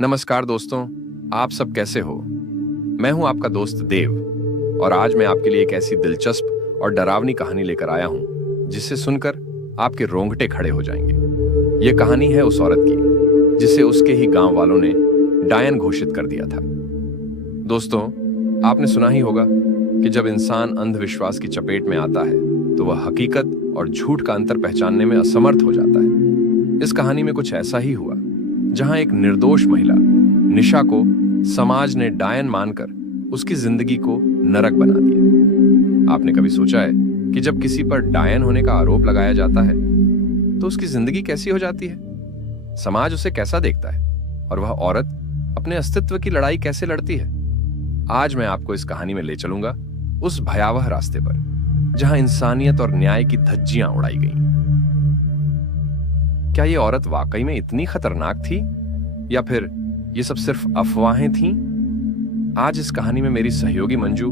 नमस्कार दोस्तों, आप सब कैसे हो। मैं हूं आपका दोस्त देव और आज मैं आपके लिए एक ऐसी दिलचस्प और डरावनी कहानी लेकर आया हूं जिसे सुनकर आपके रोंगटे खड़े हो जाएंगे। यह कहानी है उस औरत की जिसे उसके ही गांव वालों ने डायन घोषित कर दिया था। दोस्तों, आपने सुना ही होगा कि जब इंसान अंधविश्वास की चपेट में आता है तो वह हकीकत और झूठ का अंतर पहचानने में असमर्थ हो जाता है। इस कहानी में कुछ ऐसा ही हुआ, जहां एक निर्दोष महिला निशा को समाज ने डायन मानकर उसकी जिंदगी को नरक बना दिया। आपने कभी सोचा है कि जब किसी पर डायन होने का आरोप लगाया जाता है तो उसकी जिंदगी कैसी हो जाती है, समाज उसे कैसा देखता है और वह औरत अपने अस्तित्व की लड़ाई कैसे लड़ती है। आज मैं आपको इस कहानी में ले चलूंगा उस भयावह रास्ते पर जहां इंसानियत और न्याय की धज्जियां उड़ाई गईं। क्या ये औरत वाकई में इतनी खतरनाक थी या फिर ये सब सिर्फ अफवाहें थीं? आज इस कहानी में मेरी सहयोगी मंजू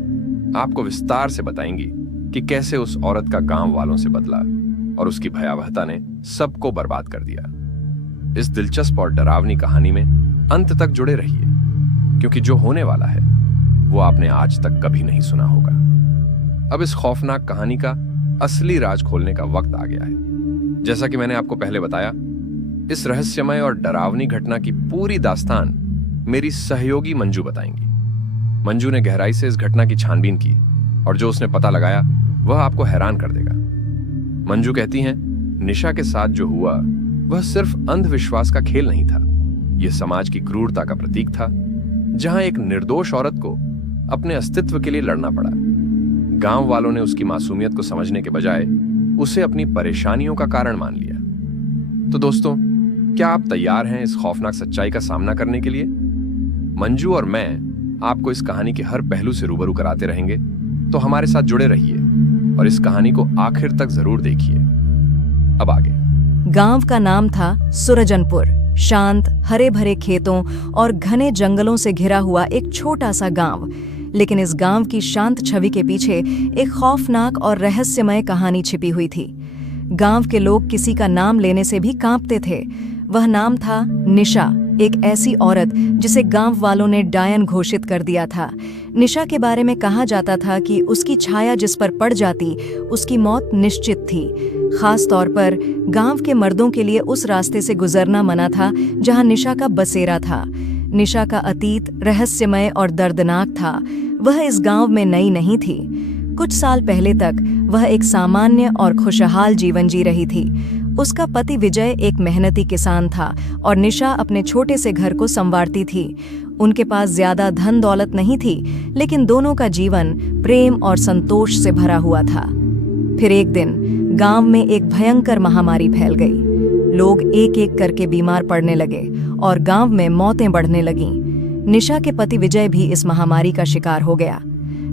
आपको विस्तार से बताएंगी कि कैसे उस औरत का गांव वालों से बदला और उसकी भयावहता ने सबको बर्बाद कर दिया। इस दिलचस्प और डरावनी कहानी में अंत तक जुड़े रहिए, क्योंकि जो होने वाला है वो आपने आज तक कभी नहीं सुना होगा। अब इस खौफनाक कहानी का असली राज खोलने का वक्त आ गया है। जैसा कि मैंने आपको पहले बताया, इस रहस्यमय और डरावनी घटना की पूरी दास्तान मेरी सहयोगी मंजू बताएंगी। मंजू ने गहराई से इस घटना की छानबीन की और जो उसने पता लगाया वह आपको हैरान कर देगा। मंजू कहती हैं, निशा के साथ जो हुआ वह सिर्फ अंधविश्वास का खेल नहीं था, यह समाज की क्रूरता का प्रतीक था, जहां एक निर्दोष औरत को अपने अस्तित्व के लिए लड़ना पड़ा। गांव वालों ने उसकी मासूमियत को समझने के बजाय उसे अपनी परेशानियों का कारण मान लिया। तो दोस्तों, क्या आप तैयार हैं इस खौफनाक सच्चाई का सामना करने के लिए? मंजू और मैं आपको इस कहानी के हर पहलू से रूबरू कराते रहेंगे, तो हमारे साथ जुड़े रहिए और इस कहानी को आखिर तक जरूर देखिए। अब आगे। गांव का नाम था सुरजनपुर। शांत, हरे भरे खेतों और घने जंगलों से घिरा हुआ एक छोटा सा गांव। लेकिन इस गांव की शांत छवि के पीछे एक खौफनाक और रहस्यमय कहानी छिपी हुई थी। गांव के लोग किसी का नाम लेने से भी कांपते थे। वह नाम था निशा, एक ऐसी औरत जिसे गांव वालों ने डायन घोषित कर दिया था। निशा के बारे में कहा जाता था कि उसकी छाया जिस पर पड़ जाती उसकी मौत निश्चित थी। खास तौर पर गांव के मर्दों के लिए उस रास्ते से गुजरना मना था जहां निशा का बसेरा था। निशा का अतीत रहस्यमय और दर्दनाक था। वह इस गांव में नई नहीं थी। कुछ साल पहले तक वह एक सामान्य और खुशहाल जीवन जी रही थी। उसका पति विजय एक मेहनती किसान था और निशा अपने छोटे से घर को संवारती थी। उनके पास ज्यादा धन दौलत नहीं थी, लेकिन दोनों का जीवन प्रेम और संतोष से भरा हुआ था। फिर एक दिन गांव में एक भयंकर महामारी फैल गई। लोग एक एक करके बीमार पड़ने लगे और गांव में मौतें बढ़ने लगीं। निशा के पति विजय भी इस महामारी का शिकार हो गया।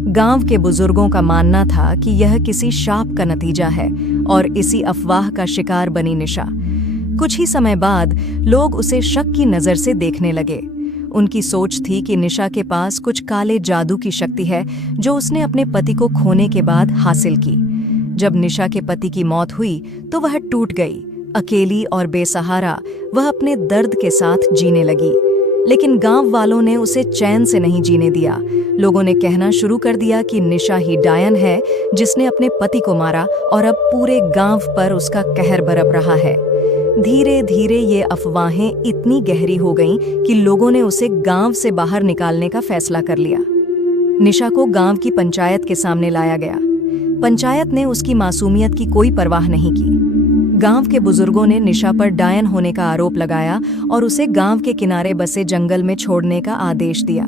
गांव के बुजुर्गों का मानना था कि यह किसी शाप का नतीजा है और इसी अफवाह का शिकार बनी निशा। कुछ ही समय बाद लोग उसे शक की नजर से देखने लगे। उनकी सोच थी कि निशा के पास कुछ काले जादू की शक्ति है जो उसने अपने पति को खोने के बाद हासिल की। जब निशा के पति की मौत हुई तो वह टूट गई। अकेली और बेसहारा वह अपने दर्द के साथ जीने लगी। लेकिन गांव वालों ने उसे चैन से नहीं जीने दिया। लोगों ने कहना शुरू कर दिया कि निशा ही डायन है जिसने अपने पति को मारा और अब पूरे गांव पर उसका कहर बरप रहा है। धीरे धीरे ये अफवाहें इतनी गहरी हो गईं कि लोगों ने उसे गांव से बाहर निकालने का फैसला कर लिया। निशा को गांव की पंचायत के सामने लाया गया। पंचायत ने उसकी मासूमियत की कोई परवाह नहीं की। गांव के बुजुर्गों ने निशा पर डायन होने का आरोप लगाया और उसे गांव के किनारे बसे जंगल में छोड़ने का आदेश दिया।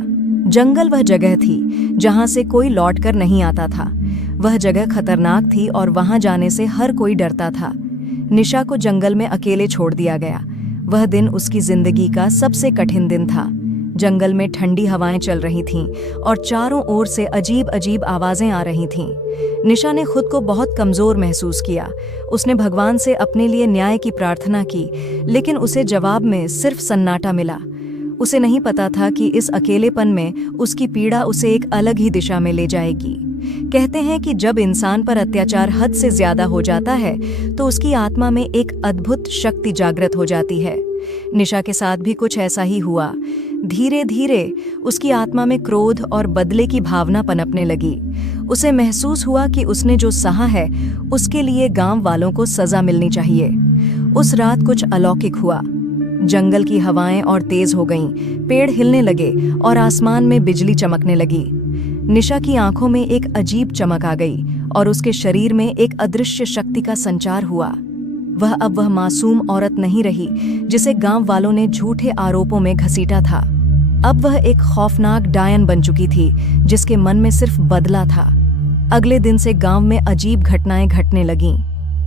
जंगल वह जगह थी जहां से कोई लौटकर नहीं आता था। वह जगह खतरनाक थी और वहां जाने से हर कोई डरता था। निशा को जंगल में अकेले छोड़ दिया गया। वह दिन उसकी जिंदगी का सबसे कठिन दिन था। जंगल में ठंडी हवाएं चल रही थीं और चारों ओर से अजीब अजीब आवाजें आ रही थीं। निशा ने खुद को बहुत कमजोर महसूस किया। उसने भगवान से अपने लिए न्याय की प्रार्थना की, लेकिन उसे जवाब में सिर्फ सन्नाटा मिला। उसे नहीं पता था कि इस अकेलेपन में उसकी पीड़ा उसे एक अलग ही दिशा में ले जाएगी। कहते हैं कि जब इंसान पर अत्याचार हद से ज्यादा हो जाता है तो उसकी आत्मा में एक अद्भुत शक्ति जागृत हो जाती है। निशा के साथ भी कुछ ऐसा ही हुआ। धीरे धीरे उसकी आत्मा में क्रोध और बदले की भावना पनपने लगी। उसे महसूस हुआ कि उसने जो सहा है उसके लिए गांव वालों को सजा मिलनी चाहिए। उस रात कुछ अलौकिक हुआ। जंगल की हवाएं और तेज हो गईं, पेड़ हिलने लगे और आसमान में बिजली चमकने लगी। निशा की आंखों में एक अजीब चमक आ गई और उसके शरीर में एक अदृश्य शक्ति का संचार हुआ। वह मासूम औरत नहीं रही जिसे गांव वालों ने झूठे आरोपों में घसीटा था। अब वह एक खौफनाक डायन बन चुकी थी जिसके मन में सिर्फ बदला था। अगले दिन से गांव में अजीब घटनाएं घटने लगीं।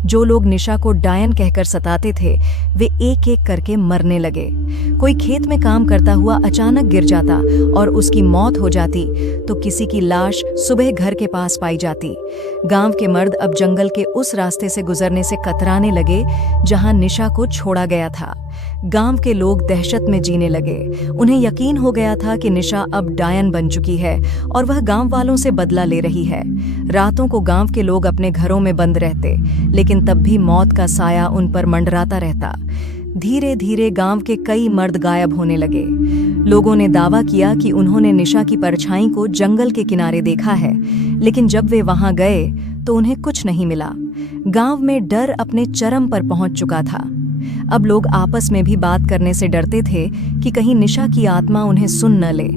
जो लोग निशा को डायन कहकर सताते थे वे एक एक करके मरने लगे। कोई खेत में काम करता हुआ अचानक गिर जाता और उसकी मौत हो जाती तो किसी की लाश सुबह घर के पास पाई जाती। गांव के मर्द अब जंगल के उस रास्ते से गुजरने से कतराने लगे जहां निशा को छोड़ा गया था। गांव के लोग दहशत में जीने लगे। उन्हें यकीन हो गया था कि निशा अब डायन बन चुकी है और वह गांव वालों से बदला ले रही है। रातों को गांव के लोग अपने घरों में बंद रहते, लेकिन तब भी मौत का साया उन पर मंडराता रहता। धीरे धीरे गांव के कई मर्द गायब होने लगे। लोगों ने दावा किया कि उन्होंने निशा की परछाई को जंगल के किनारे देखा है, लेकिन जब वे वहां गए तो उन्हें कुछ नहीं मिला। गांव में डर अपने चरम पर पहुंच चुका था। अब लोग आपस में भी बात करने से डरते थे कि कहीं निशा की आत्मा उन्हें सुन न ले।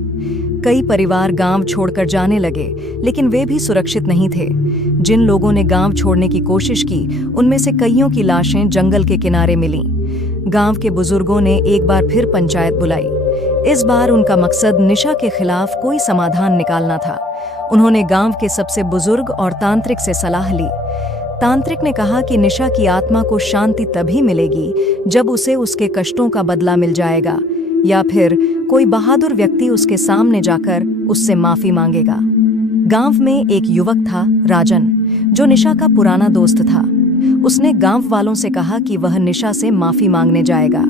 कई परिवार गांव छोड़कर जाने लगे, लेकिन वे भी सुरक्षित नहीं थे। जिन लोगों ने गांव छोड़ने की कोशिश की उनमें से कईयों की लाशें जंगल के किनारे मिलीं। गांव के बुजुर्गों ने एक बार फिर पंचायत बुलाई। इस बार उनका मकसद निशा के खिलाफ कोई समाधान निकालना था। उन्होंने गांव के सबसे बुजुर्ग और तांत्रिक से सलाह ली। तांत्रिक ने कहा कि निशा की आत्मा को शांति तभी मिलेगी जब उसे उसके कष्टों का बदला मिल जाएगा, या फिर कोई बहादुर व्यक्ति उसके सामने जाकर उससे माफी मांगेगा। गांव में एक युवक था, राजन, जो निशा का पुराना दोस्त था। उसने गांव वालों से कहा कि वह निशा से माफी मांगने जाएगा।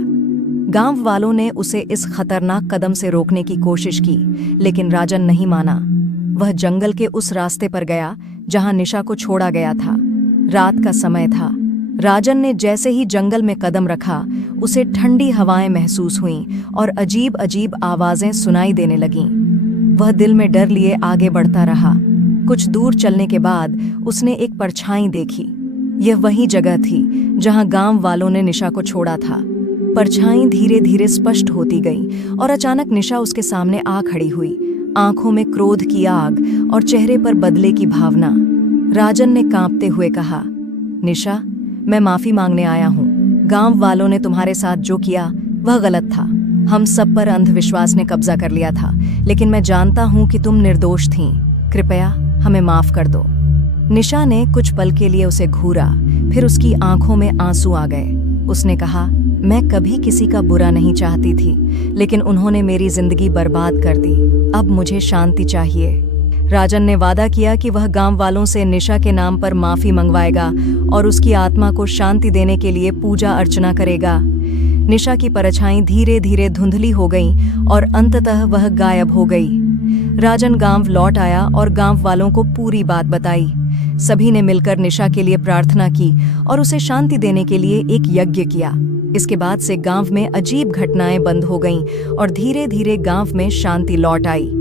गांव वालों ने उसे इस खतरनाक कदम से रोकने की कोशिश की, लेकिन राजन नहीं माना। वह जंगल के उस रास्ते पर गया जहां निशा को छोड़ा गया था। रात का समय था। राजन ने जैसे ही जंगल में कदम रखा, उसे ठंडी हवाएं महसूस हुईं और अजीब अजीब आवाजें सुनाई देने लगीं। वह दिल में डर लिए आगे बढ़ता रहा। कुछ दूर चलने के बाद उसने एक परछाई देखी। यह वही जगह थी जहां गांव वालों ने निशा को छोड़ा था। परछाई धीरे धीरे स्पष्ट होती गई और अचानक निशा उसके सामने आ खड़ी हुई, आंखों में क्रोध की आग और चेहरे पर बदले की भावना। राजन ने कांपते हुए कहा, निशा, मैं माफी मांगने आया हूँ। गांव वालों ने तुम्हारे साथ जो किया वह गलत था। हम सब पर अंधविश्वास ने कब्जा कर लिया था, लेकिन मैं जानता हूँ कि तुम निर्दोष थीं। कृपया हमें माफ कर दो। निशा ने कुछ पल के लिए उसे घूरा, फिर उसकी आंखों में आंसू आ गए। उसने कहा, मैं कभी किसी का बुरा नहीं चाहती थी, लेकिन उन्होंने मेरी जिंदगी बर्बाद कर दी। अब मुझे शांति चाहिए। राजन ने वादा किया कि वह गांव वालों से निशा के नाम पर माफी मंगवाएगा और उसकी आत्मा को शांति देने के लिए पूजा अर्चना करेगा। निशा की परछाई धीरे धीरे धुंधली हो गई और अंततः वह गायब हो गई। राजन गांव लौट आया और गांव वालों को पूरी बात बताई। सभी ने मिलकर निशा के लिए प्रार्थना की और उसे शांति देने के लिए एक यज्ञ किया। इसके बाद से गांव में अजीब घटनाएं बंद हो गईं और धीरे धीरे गांव में शांति लौट आई।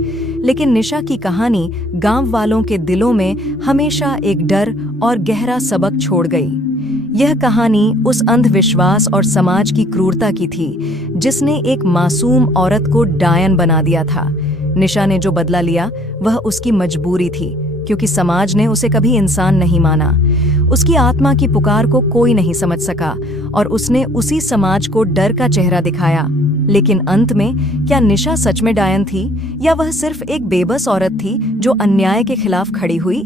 लेकिन निशा की कहानी गांव वालों के दिलों में हमेशा एक डर और गहरा सबक छोड़ गई। यह कहानी उस अंधविश्वास और समाज की क्रूरता की थी जिसने एक मासूम औरत को डायन बना दिया था। निशा ने जो बदला लिया वह उसकी मजबूरी थी, क्योंकि समाज ने उसे कभी इंसान नहीं माना। उसकी आत्मा की पुकार को कोई नहीं समझ सका और उसने उसी समाज को डर का चेहरा दिखाया। लेकिन अंत में क्या निशा सच में डायन थी या वह सिर्फ एक बेबस औरत थी जो अन्याय के खिलाफ खड़ी हुई?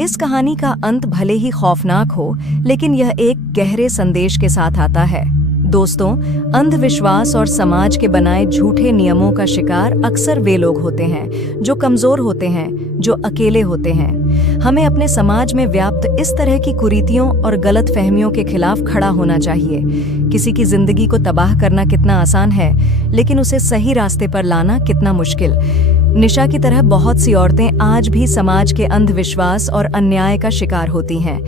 इस कहानी का अंत भले ही खौफनाक हो, लेकिन यह एक गहरे संदेश के साथ आता है। दोस्तों, अंधविश्वास और समाज के बनाए झूठे नियमों का शिकार अक्सर वे लोग होते हैं जो कमजोर होते हैं, जो अकेले होते हैं। हमें अपने समाज में व्याप्त इस तरह की कुरीतियों और गलत फहमियों के खिलाफ खड़ा होना चाहिए। किसी की जिंदगी को तबाह करना कितना आसान है, लेकिन उसे सही रास्ते पर लाना कितना मुश्किल। निशा की तरह बहुत सी औरतें आज भी समाज के अंधविश्वास और अन्याय का शिकार होती हैं।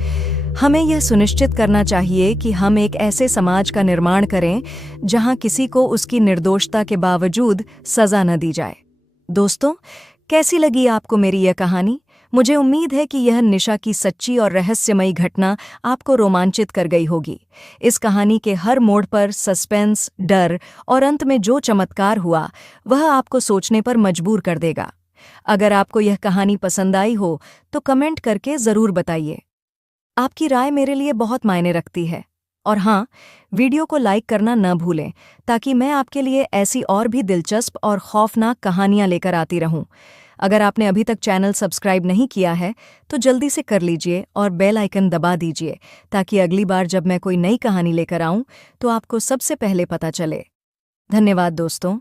हमें यह सुनिश्चित करना चाहिए कि हम एक ऐसे समाज का निर्माण करें जहां किसी को उसकी निर्दोषता के बावजूद सजा न दी जाए। दोस्तों, कैसी लगी आपको मेरी यह कहानी? मुझे उम्मीद है कि यह निशा की सच्ची और रहस्यमयी घटना आपको रोमांचित कर गई होगी। इस कहानी के हर मोड़ पर सस्पेंस, डर और अंत में जो चमत्कार हुआ, वह आपको सोचने पर मजबूर कर देगा। अगर आपको यह कहानी पसंद आई हो तो कमेंट करके ज़रूर बताइए। आपकी राय मेरे लिए बहुत मायने रखती है। और हाँ, वीडियो को लाइक करना न भूलें, ताकि मैं आपके लिए ऐसी और भी दिलचस्प और खौफनाक कहानियां लेकर आती रहूं। अगर आपने अभी तक चैनल सब्सक्राइब नहीं किया है तो जल्दी से कर लीजिए और बेल आइकन दबा दीजिए, ताकि अगली बार जब मैं कोई नई कहानी लेकर आऊं तो आपको सबसे पहले पता चले। धन्यवाद दोस्तों।